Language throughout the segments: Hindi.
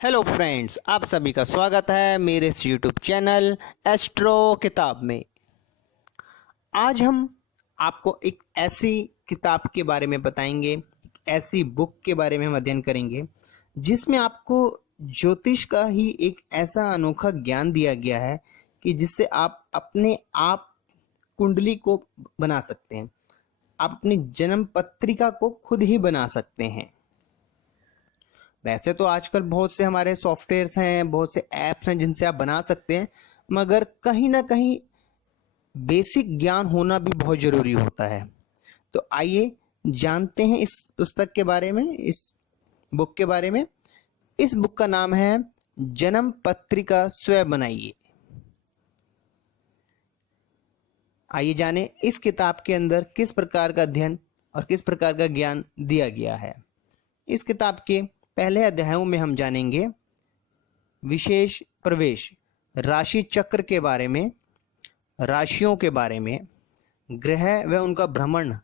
हेलो फ्रेंड्स, आप सभी का स्वागत है मेरे इस यूट्यूब चैनल एस्ट्रो किताब में। आज हम आपको एक ऐसी किताब के बारे में बताएंगे, एक ऐसी बुक के बारे में हम अध्ययन करेंगे जिसमें आपको ज्योतिष का ही एक ऐसा अनोखा ज्ञान दिया गया है कि जिससे आप अपने आप कुंडली को बना सकते हैं। आप अपनी जन्म पत्रिका को खुद ही बना सकते हैं। वैसे तो आजकल बहुत से हमारे सॉफ्टवेयर्स हैं, बहुत से ऐप्स हैं जिनसे आप बना सकते हैं, मगर कहीं ना कहीं बेसिक ज्ञान होना भी बहुत जरूरी होता है। तो आइए जानते हैं इस पुस्तक के बारे में, इस बुक के बारे में। इस बुक का नाम है जन्म पत्रिका स्वयं बनाइए। आइए जाने इस किताब के अंदर किस प्रकार का अध्ययन और किस प्रकार का ज्ञान दिया गया है। इस किताब के पहले अध्यायों में हम जानेंगे विशेष प्रवेश, राशि चक्र के बारे में, राशियों के बारे में, ग्रह व उनका भ्रमण,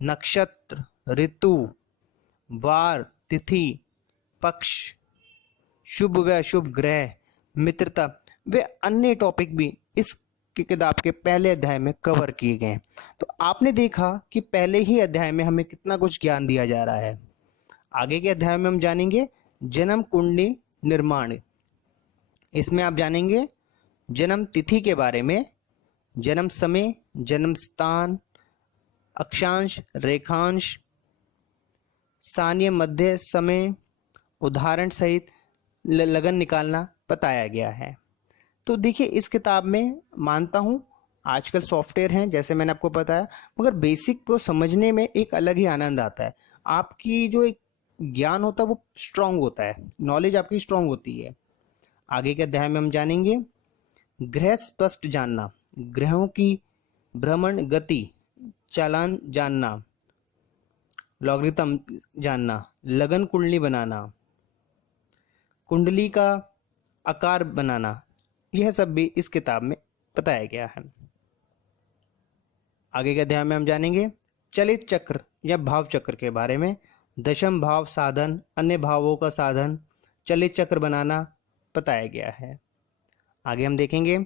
नक्षत्र, ऋतु, वार, तिथि, पक्ष, शुभ व अशुभ ग्रह, मित्रता व अन्य टॉपिक भी इस किताब के पहले अध्याय में कवर किए गए। तो आपने देखा कि पहले ही अध्याय में हमें कितना कुछ ज्ञान दिया जा रहा है। आगे के अध्याय में हम जानेंगे जन्म कुंडली निर्माण। इसमें आप जानेंगे जन्म तिथि के बारे में, जन्म समय, जन्म स्थान, अक्षांश, रेखांश, स्थानीय मध्य समय, उदाहरण सहित लगन निकालना बताया गया है। तो देखिए, इस किताब में मानता हूं आजकल सॉफ्टवेयर हैं जैसे मैंने आपको बताया, मगर बेसिक को समझने में एक अलग ही आनंद आता है। आपकी जो एक ज्ञान होता है वो स्ट्रांग होता है, नॉलेज आपकी स्ट्रांग होती है। आगे के अध्याय में हम जानेंगे ग्रह स्पष्ट जानना, ग्रहों की भ्रमण गति, चालन जानना, लॉगरिथम जानना, लगन कुंडली बनाना, कुंडली का आकार बनाना, यह सब भी इस किताब में बताया गया है। आगे के अध्याय में हम जानेंगे चलित चक्र या भाव चक्र के बारे में, दशम भाव साधन, अन्य भावों का साधन, चलित चक्र बनाना बताया गया है। आगे हम देखेंगे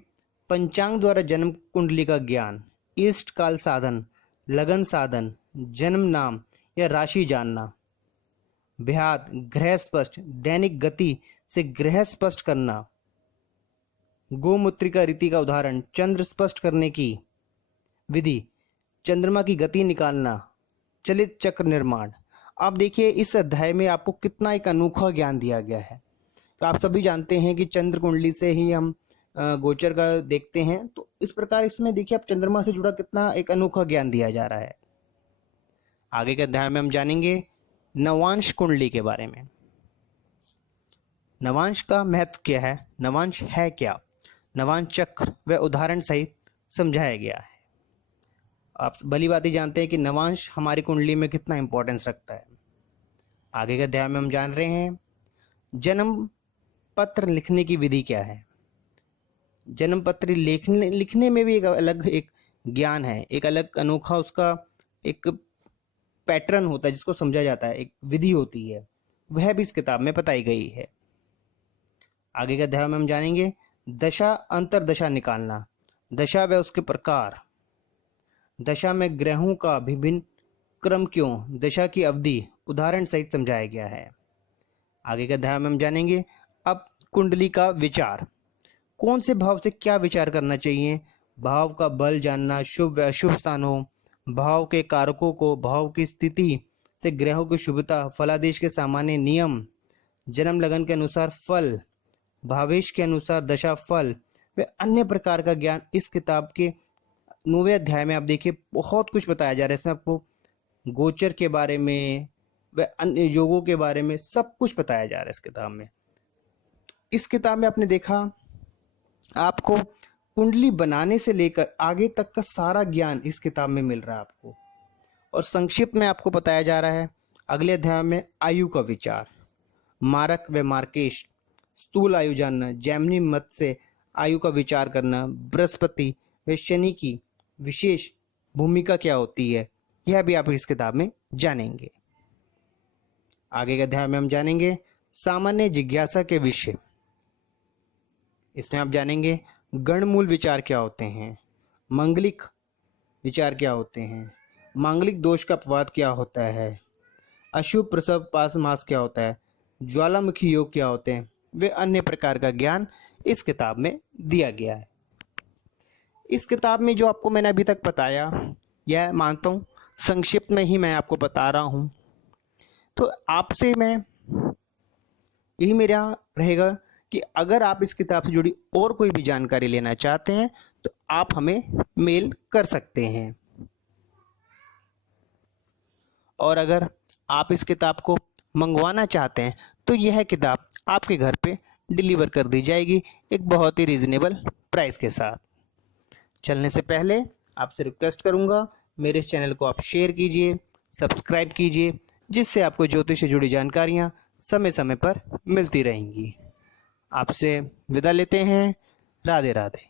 पंचांग द्वारा जन्म कुंडली का ज्ञान, इष्ट काल साधन, लगन साधन, जन्म नाम या राशि जानना, ब्याहत, ग्रह स्पष्ट, दैनिक गति से ग्रह स्पष्ट करना, गोमूत्रिका रीति का उदाहरण, चंद्र स्पष्ट करने की विधि, चंद्रमा की गति निकालना, चलित चक्र निर्माण। आप देखिए इस अध्याय में आपको कितना एक अनोखा ज्ञान दिया गया है। तो आप सभी जानते हैं कि चंद्र कुंडली से ही हम गोचर का देखते हैं, तो इस प्रकार इसमें देखिए आप चंद्रमा से जुड़ा कितना एक अनोखा ज्ञान दिया जा रहा है। आगे के अध्याय में हम जानेंगे नवांश कुंडली के बारे में। नवांश का महत्व क्या है, नवांश है क्या, नवांश चक्र व उदाहरण सहित समझाया गया है। आप भली बात ही जानते हैं कि नवांश हमारी कुंडली में कितना इंपॉर्टेंस रखता है। आगे के अध्याय में हम जान रहे हैं जन्म पत्र लिखने की विधि क्या है। जन्म पत्र लिखने में भी एक अलग एक ज्ञान है, एक अलग अनोखा उसका एक पैटर्न होता है जिसको समझा जाता है, एक विधि होती है, वह भी इस किताब में बताई गई है। आगे के अध्याय में हम जानेंगे दशा अंतरदशा निकालना, दशा व उसके प्रकार, दशा में ग्रहों का विभिन्न क्रम क्यों, दशा की अवधि उदाहरण सहित समझाया गया है। आगे के अध्याय में हम जानेंगे अब कुंडली का विचार, कौन से भाव से क्या विचार करना चाहिए, भाव का बल जानना, शुभ व अशुभ स्थानों, भाव के कारकों को, भाव की स्थिति से ग्रहों की शुभता, फलादेश के सामान्य नियम, जन्म लगन के अनुसार फल, भावेश के अनुसार दशा फल व अन्य प्रकार का ज्ञान इस किताब के 9वें अध्याय में आप देखिए बहुत कुछ बताया जा रहा है। इसमें आपको गोचर के बारे में व अन्य योगों के बारे में सब कुछ बताया जा रहा है इस किताब में। इस किताब में आपने देखा आपको कुंडली बनाने से लेकर आगे तक का सारा ज्ञान इस किताब में मिल रहा है आपको, और संक्षिप्त में आपको बताया जा रहा है। अगले अध्याय में आयु का विचार, मारक व मार्केश, स्थूल आयु जानना, जैमिनी मत से आयु का विचार करना, बृहस्पति व शनि की विशेष भूमिका क्या होती है, यह भी आप इस किताब में जानेंगे। आगे के अध्याय में हम जानेंगे सामान्य जिज्ञासा के विषय। इसमें आप जानेंगे गणमूल विचार क्या होते हैं, मांगलिक विचार क्या होते हैं, मांगलिक दोष का अपवाद क्या होता है, अशुभ प्रसव पास मास क्या होता है, ज्वालामुखी योग क्या होते हैं, वे अन्य प्रकार का ज्ञान इस किताब में दिया गया है। इस किताब में जो आपको मैंने अभी तक बताया, यह मानता हूँ संक्षिप्त में ही मैं आपको बता रहा हूँ। तो आपसे मैं यही मेरा रहेगा कि अगर आप इस किताब से जुड़ी और कोई भी जानकारी लेना चाहते हैं तो आप हमें मेल कर सकते हैं, और अगर आप इस किताब को मंगवाना चाहते हैं तो यह किताब आपके घर पे डिलीवर कर दी जाएगी एक बहुत ही रीजनेबल प्राइस के साथ। चलने से पहले आपसे रिक्वेस्ट करूंगा, मेरे इस चैनल को आप शेयर कीजिए, सब्सक्राइब कीजिए, जिससे आपको ज्योतिष से जुड़ी जानकारियां समय समय पर मिलती रहेंगी। आपसे विदा लेते हैं। राधे राधे।